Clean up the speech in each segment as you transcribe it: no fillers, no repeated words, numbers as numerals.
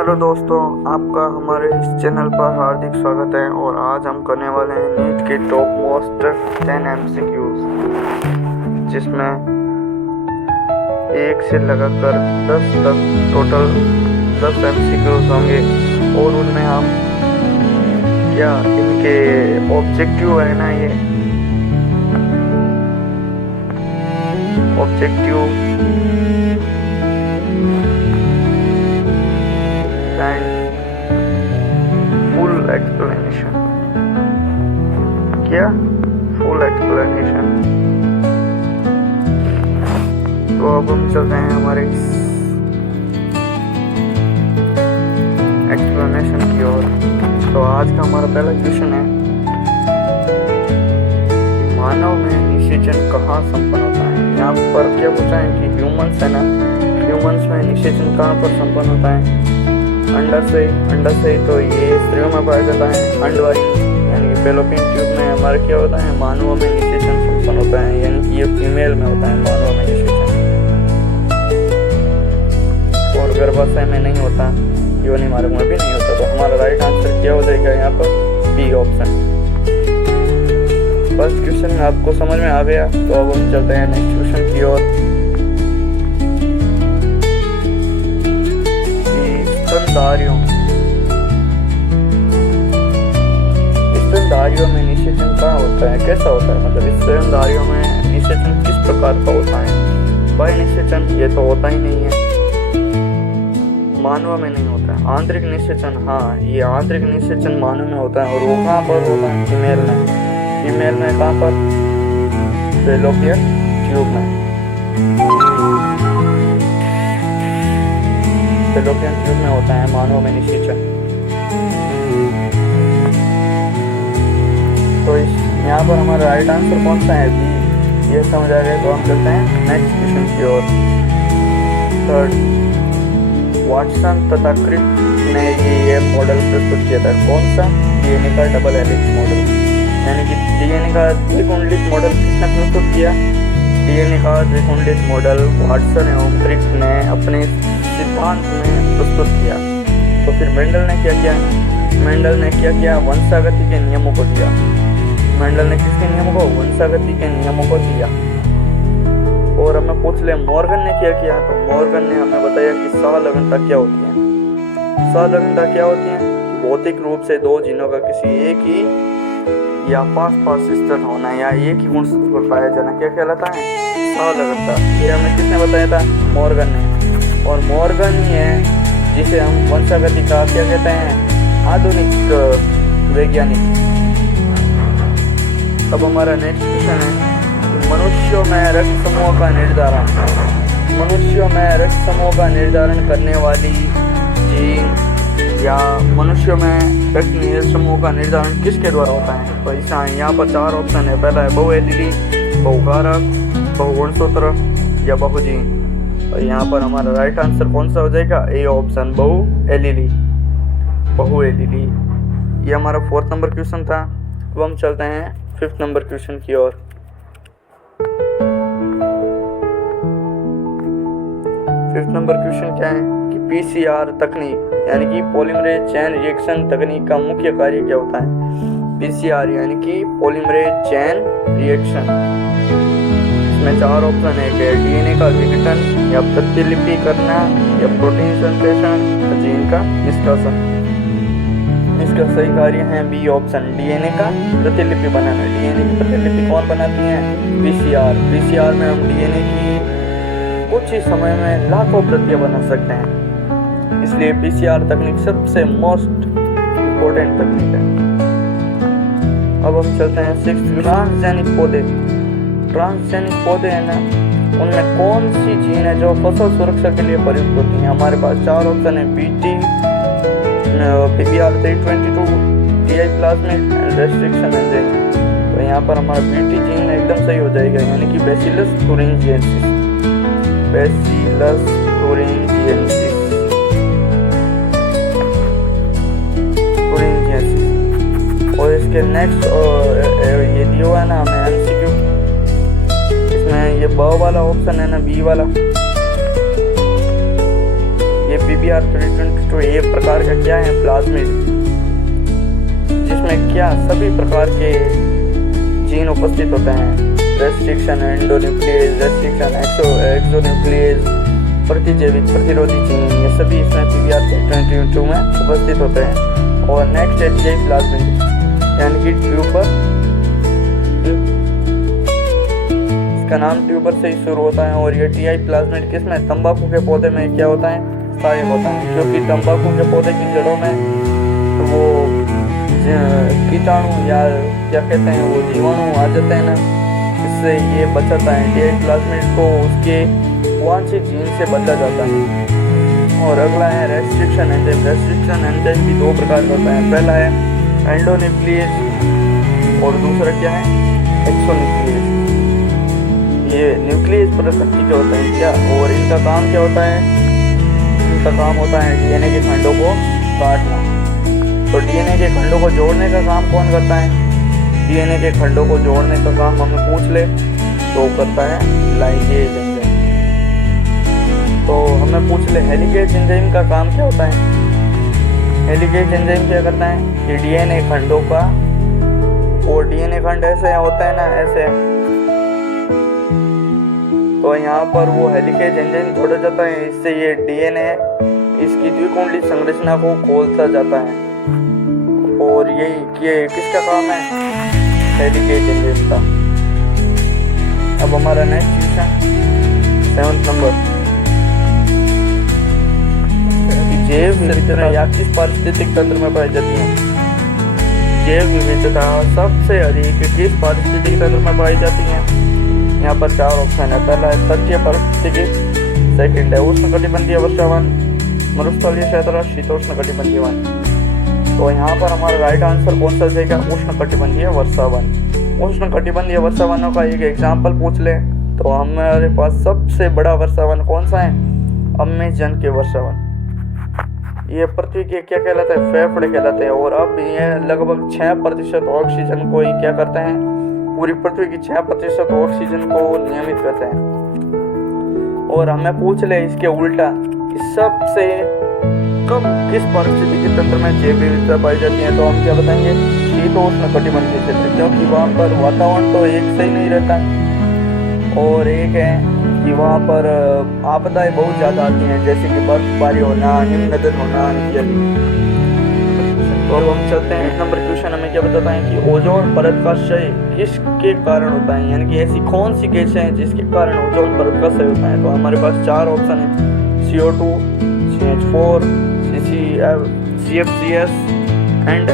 Hello दोस्तों, आपका हमारे इस चैनल पर हार्दिक स्वागत है। और आज हम करने वाले हैं नीट के टॉप मोस्ट 10 MCQs, जिसमें 1 से लगाकर 10 तक टोटल 10 MCQs होंगे। और उनमें हम क्या इनके ऑब्जेक्टिव है ना, ये ऑब्जेक्टिव एंड फुल एक्सप्लेनेशन, क्या फुल एक्सप्लेनेशन। तो अब हम चलते हैं हमारे इस एक्सप्लेनेशन की ओर। तो आज का हमारा पहला क्वेश्चन है कि मानव में निषेचन कहाँ संपन्न होता है। यहाँ पर क्या पूछा है कि ह्यूमंस है ना, ह्यूमंस में निषेचन कहाँ पर संपन्न होता है। अंडा से तो ये स्त्रियों में पाया जाता है। अंडवाही यानी कि फेलोपियन ट्यूब में हमारे क्या होता है, मानवों में निषेचन संपन्न होता है, यानी कि ये फीमेल में होता है मानवों में निषेचन। और गर्भाशय में नहीं होता, योनि मार्ग में भी नहीं होता। तो हमारा राइट आंसर क्या हो जाएगा यहाँ पर, बी ऑप्शन। फर्स्ट क्वेश्चन में आपको समझ में आ गया। तो अब हम चलते हैं नेक्स्ट क्वेश्चन की ओर। स्तनधारियों में निषेचन कहाँ होता है, कैसा होता है, मतलब स्तनधारियों में निषेचन किस प्रकार का होता है। बाह्य निषेचन ये तो होता ही नहीं है, मानव में नहीं होता है। आंतरिक निषेचन, हाँ ये आंतरिक निषेचन मानव में होता है। और वो कहाँ पर होता है, फीमेल में कहाँ पर, फेलोपियन ट्यूब में। फेलोपियन ट्यूब में होता है मानव में निषेचन। तो इस यहाँ पर हमारा राइट आंसर कौन सा है, बी। ये समझ आ गया। तो हम चलते हैं नेक्स्ट क्वेश्चन की ओर। थर्ड, वाटसन तथा क्रिक ने ये मॉडल प्रस्तुत किया था। कौन सा, डीएनए का डबल हेलिक्स मॉडल, यानी कि डीएनए का द्विकुंडलित मॉडल किसने प्रस्तुत किया। डीएनए का द्विकुंडलित मॉडल वाटसन एवं क्रिक ने अपने सिद्धांत में प्रस्तुत किया। तो फिर मेंडल ने क्या किया, वंशागति के नियमों को दिया। मेंडल ने किसके नियमों को, वंशागति के नियमों को दिया। और हमें पूछ ले मॉर्गन ने क्या किया। तो मॉर्गन ने हमें बताया कि सहलग्नता क्या होती है। सहलग्नता क्या होती है, भौतिक रूप से दो जीनों का किसी एक ही या पास स्थित होना या एक ही गुणसूत्र पर पाया जाना क्या कहलाता है, सहलग्नता। ये हमें किसने बताया था, मॉर्गन ने। और मॉर्गन ही है जिसे हम वंशागति का क्या कहते हैं, आधुनिक वैज्ञानिक। अब हमारा नेक्स्ट क्वेश्चन है मनुष्यों में रक्त समूह का निर्धारण करने वाली जीन या मनुष्यों में रक्त समूह का निर्धारण किसके द्वारा होता है। तो ऐसा यहाँ पर 4 ऑप्शन है। पहला है बहुएलीली, बहुकारक, बहुगुणसूत्र या बहुजीन। और यहाँ पर हमारा राइट आंसर कौन सा हो जाएगा, ए ऑप्शन, बहुएलीली। ये हमारा 4th नंबर क्वेश्चन था। अब हम चलते हैं 5th नंबर क्वेश्चन की ओर। 5th नंबर क्वेश्चन क्या है कि पीसीआर तकनीक यानी कि पॉलीमरेज चेन रिएक्शन तकनीक का मुख्य कार्य क्या होता है। पीसीआर यानी कि पॉलीमरेज चेन रिएक्शन। इसमें 4 ऑप्शन है कि डीएनए का विघटन या प्रतिलिपि करना या प्रोटीन संश्लेषण या जीन का निष्कासन। इसका सही कार्य है बी ऑप्शन, डीएनए का प्रतिलिपि बनाना। डीएनए की प्रतिलिपि कौन बनाती है, पीसीआर में हम डीएनए की कुछ ही समय में लाखों प्रतियां बना सकते हैं। इसलिए पीसीआर तकनीक सबसे मोस्ट इम्पोर्टेंट तकनीक है। अब हम चलते हैं 6th, ट्रांसजेनिक पौधे है ना, उनमें कौन सी जीन है जो फसल सुरक्षा के लिए प्रयुक्त होती है। हमारे पास 4 ऑप्शन है, BT, PBR322, TI plasmid and restriction enzyme. तो यहाँ पर हमारा बीटी जीन एकदम सही हो जाएगा, यानी कि बैसिलस thuringiensis। और इसके नेक्स्ट ये दिया हुआ है ना हमें MCQ, इसमें ये ब वाला ऑप्शन है ना, बी वाला, ये PPR322 ये प्रकार का क्या है प्लाज्मिड, जिसमें क्या सभी प्रकार के जीन उपस्थित होते हैं। रेस्ट्रिक्शन एंडोन्यूक्लियस, रेस्ट्रिक्शन एक्सोन्यूक्लियस, प्रतिजैविक प्रतिरोधी जीन, ये सभी इसमें PPR322 में उपस्थित होते हैं। और नेक्स्ट है TI प्लाज्मिड यानी कि ट्यूबर, इसका नाम ट्यूबर से ही शुरू होता है। और ये TI प्लाज्मिड किसमें, तंबाकू के पौधे में क्या होता है, सहायक होता है, क्योंकि तंबाकू के पौधे की जड़ों में तो वो कीटाणु या क्या कहते हैं वो जीवाणु आ जाते हैं ना, इससे ये बचाता है। TI प्लाज्मिड को उसके वांछित जीन से बचा जाता है। और अगला है रेस्ट्रिक्शन एंजाइम। रेस्ट्रिक्शन एंजाइम भी दो प्रकार का होता है, पहला है एंडोन्यूक्लियस और दूसरा क्या है, एक्सोन्यूक्लियस। ये न्यूक्लियस प्रकृति के होते हैं क्या, और इनका काम क्या होता है, इनका काम होता है DNA के खंडों को काटना। तो DNA के खंडों को जोड़ने का काम कौन करता है, DNA के खंडों को जोड़ने का काम हमें पूछ ले तो करता है लाइगेज एंजाइम। तो हमें पूछ ले हेलिकेज एंजाइम का काम क्या होता है। हेलिकेज एंजाइम क्या करता है कि DNA खंडों का, और DNA खंड ऐसे होते हैं ना ऐसे, तो यहाँ पर वो हेलिकेज एंजाइम जोड़ा जाता है, इससे ये DNA इसकी द्विकुंडली संरचना को खोलता जाता है। और ये किसका काम है, हेलिकेज एंजाइम का। अब हमारा नेक्स्ट क्वेश्चन 7th नंबर, जैव विविधता या किस पारिस्थितिक तंत्र में पाई जाती है। जैव विविधता सबसे अधिक किस पारिस्थितिक तंत्र में पाई जाती है। यहाँ पर 4 ऑप्शन है, पहला है तटीय पारिस्थितिकी, सेकंड है उष्णकटिबंधीय वर्षावन, मरुस्थलीय क्षेत्र, शीतोष्ण कटिबंधीय वन। तो यहाँ पर हमारा राइट आंसर कौन सा जाएगा, उष्णकटिबंधीय वर्षावन। उष्णकटिबंधीय वर्षावनों का एक एग्जाम्पल पूछ ले तो हमारे पास सबसे बड़ा वर्षावन कौन सा है, अमेज़न के वर्षावन। ये पृथ्वी के क्या कहलाते हैं, फेफड़े कहलाते हैं। और अब ये लगभग 6% ऑक्सीजन को ही क्या करते हैं, पूरी पृथ्वी की 6% ऑक्सीजन को नियमित करते हैं। और हमें पूछ ले इसके उल्टा कि सबसे कम किस पारिस्थितिकी तंत्र में जैव विविधता पाई जाती है, तो हम क्या बताएंगे, शीतोष्ण कटिबंधीय क्षेत्र, क्योंकि वहाँ पर वातावरण तो एक सही नहीं रहता है। और एक है कि वहाँ पर आपदाएं बहुत ज़्यादा आती हैं, जैसे कि बर्फबारी होना, हिमनदन होना इत्यादि। तो अब हम चलते हैं 1 नंबर क्वेश्चन, हमें क्या बताता है कि ओजोन परत का क्षय किसके कारण होता है, यानी कि ऐसी कौन सी गैसें हैं जिसके कारण ओजोन परत का क्षय होता है। तो हमारे पास 4 ऑप्शन है, CO2, CH4, CFCS and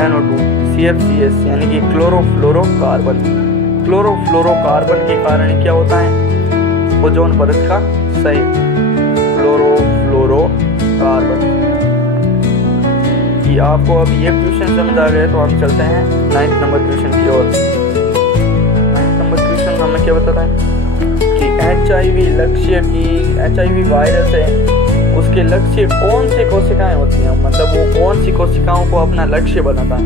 NO2। CFCS यानी कि क्लोरोफ्लोरोकार्बन। क्लोरोफ्लोरोकार्बन के कारण क्या होता है, ओजोन परत का क्षय, क्लोरोफ्लोरोकार्बन। कि आपको अब ये क्वेश्चन समझ आ गए तो हम चलते हैं 9th नंबर क्वेश्चन की ओर। 9th नंबर क्वेश्चन हमें क्या बताता है कि HIV वायरस है, उसके लक्ष्य कौन सी कोशिकाएं होती हैं, मतलब वो कौन सी कोशिकाओं को अपना लक्ष्य बनाता है।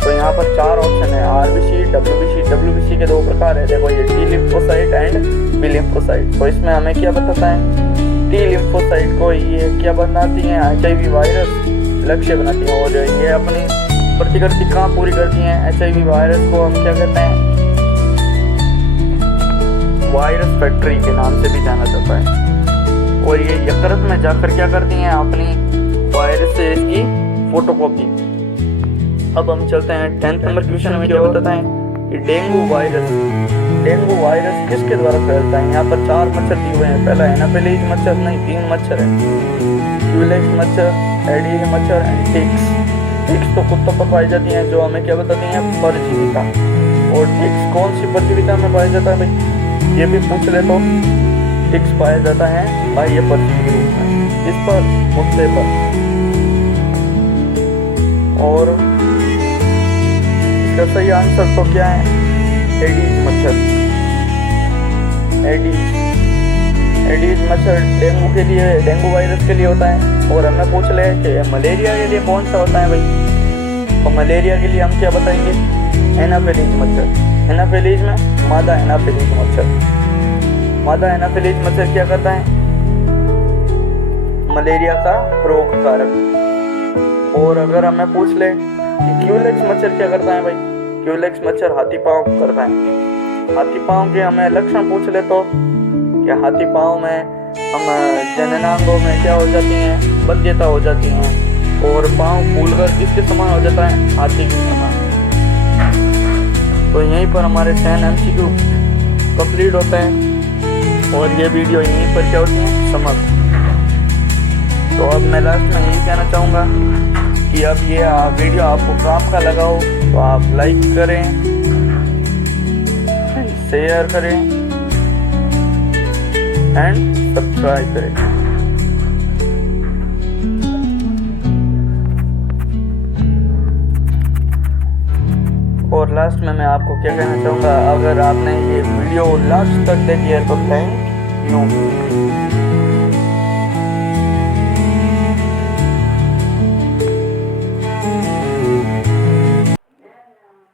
तो यहाँ पर 4 ऑप्शन है, RBC, WBC। WBC के 2 प्रकार है, देखो ये T lymphocyte and B lymphocyte. तो इसमें हमें क्या बताता है, T लिम्फोसाइट को ये क्या बनाती हैं, HIV वायरस लक्ष्य बनाती हैं। और ये अपनी प्रतिकृति कहाँ पूरी करती हैं, HIV वायरस को हम क्या कहते हैं, वायरस फैक्ट्री के नाम से भी जाना जाता है। और ये यकृत में जाकर क्या करती हैं, अपनी वायरस से इसकी फोटोकॉपी। अब हम चलते हैं 10th नंबर क्वेश्चन में क्या बताता है कि डेंगू वायरस किसके द्वारा फैलता है। यहाँ पर 4 मच्छर दिए हुए हैं, पहला एनाफिलीज मच्छर, नहीं 3 मच्छर है, क्यूलेक्स मच्छर, एडीज मच्छर एंड टिक्स तो कुत्तों पर पाई जाती हैं, जो हमें क्या बताती हैं, परजीविता। और टिक्स कौन सी परजीविता में पाया जाता है भाई, ये भी पूछ ले तो टिक्स पाया जाता है बाह्य परजीवी के रूप में, इस पर कुत्ते पर। और इसका सही आंसर तो क्या है, एडीज मच्छर। एडीज मच्छर डेंगू के लिए, डेंगू वायरस के लिए होता है। और हमें पूछ ले कि मलेरिया के लिए कौन सा होता है भाई, तो मलेरिया के लिए हम क्या बताएंगे, एनाफिलीज मच्छर। एनाफिलीज में मादा एनाफिलीज मच्छर। मादा एनाफिलीज मच्छर क्या करता है, मलेरिया का रोग कारक। और अगर हमें पूछ ले कि क्यूलेक्स मच्छर क्या करता है भाई, क्यूलेक्स मच्छर हाथी पाँव करता है। हाथी पाँव के हमें लक्षण पूछ ले तो क्या हाथी पाँव में हम जननांगों में क्या हो जाती हैं, बध्यता हो जाती हैं, और पाँव फूलकर किसके समान हो जाता है, हाथी के समान। तो यहीं पर हमारे 10 MCQ कंप्लीट होते हैं और ये वीडियो यहीं पर क्या होती है, समाप्त। तो अब मैं लास्ट में यही कहना चाहूँगा कि अब ये वीडियो आपको काम का लगा हो तो आप लाइक करें, शेयर करें एंड सब्सक्राइब करें। और लास्ट में मैं आपको क्या कहना चाहूँगा, अगर आपने ये वीडियो लास्ट तक देखी है तो थैंक यू।